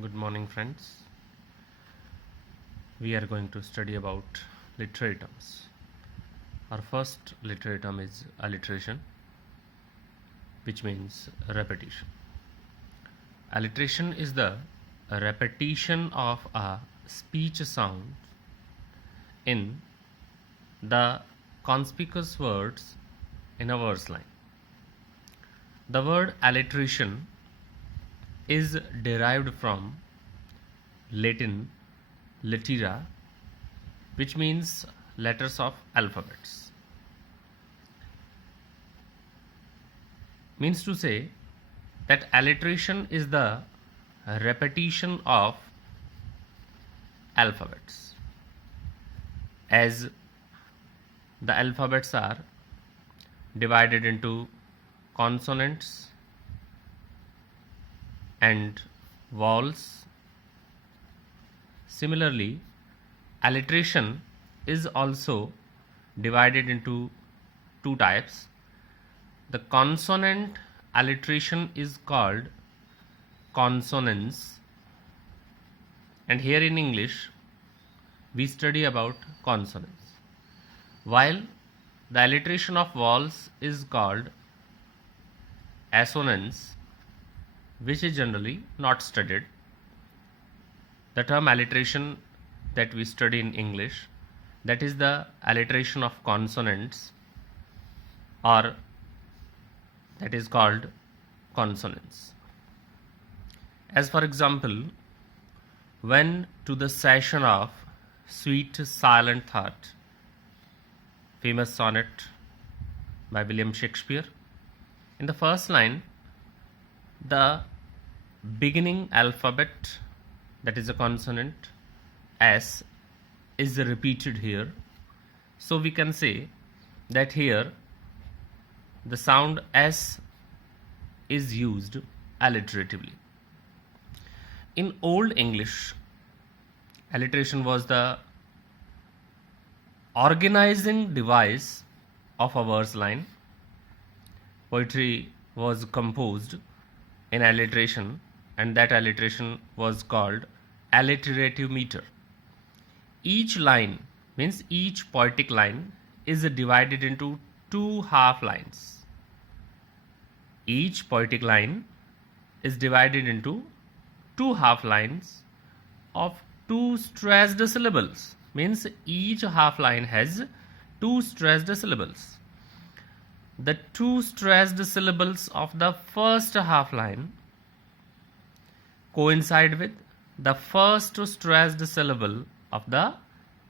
Good morning, friends. We are going to study about literary terms. Our first literary term is alliteration, which means repetition. Alliteration is the repetition of a speech sound in the conspicuous words in a verse line. The word alliteration is derived from Latin littera, which means letters of alphabets. Means to say that alliteration is the repetition of alphabets, as the alphabets are divided into consonants and vowels. Similarly, alliteration is also divided into two types. The consonant alliteration is called consonance, and here in English we study about consonants, while the alliteration of vowels is called assonance, which is generally not studied. The term alliteration that we study in English, that is the alliteration of consonants, or that is called consonance. As for example, when to the session of Sweet Silent Thought, famous sonnet by William Shakespeare, in the first line, the beginning alphabet, that is a consonant S, is repeated here. So we can say that here the sound S is used alliteratively. In Old English, alliteration was the organizing device of a verse line. Poetry was composed in alliteration, and that alliteration was called alliterative meter. Each line, means each poetic line, is divided into two half lines. Each poetic line is divided into two half lines of two stressed syllables, means each half line has two stressed syllables. The two stressed syllables of the first half line coincide with the first stressed syllable of the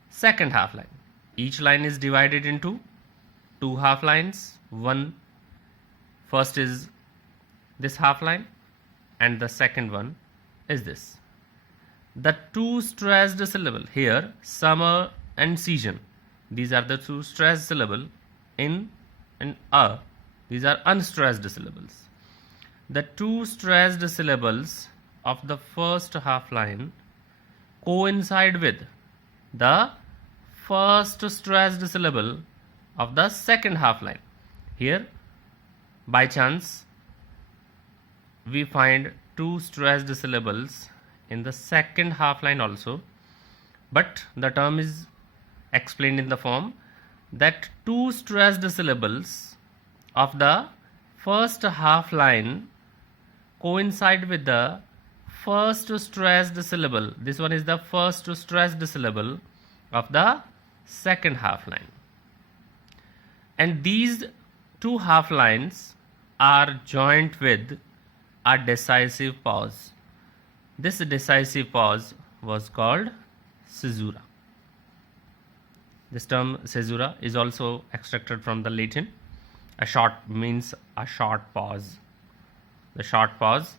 second half line. Each line is divided into two half lines. One first is this half line, and the second one is this. The two stressed syllable here, summer and season, these are the two stressed syllable. In and these are unstressed syllables. The two stressed syllables of the first half line coincide with the first stressed syllable of the second half line. Here, by chance, we find two stressed syllables in the second half line also, but the term is explained in the form that two stressed syllables of the first half line coincide with the first stressed syllable. This one is the first stressed syllable of the second half line, and these two half lines are joined with a decisive pause. This decisive pause was called caesura. This term caesura is also extracted from the Latin. A short means a short pause. The short pause,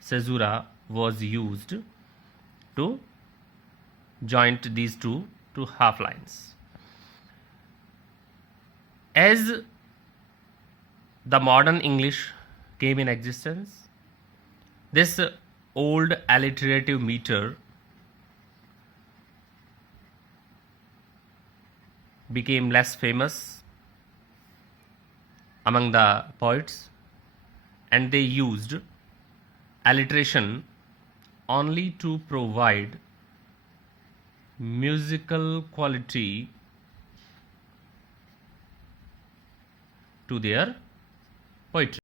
caesura, was used to joint these two half lines. As the modern English came in existence, this old alliterative meter became less famous among the poets, and they used alliteration only to provide musical quality to their poetry.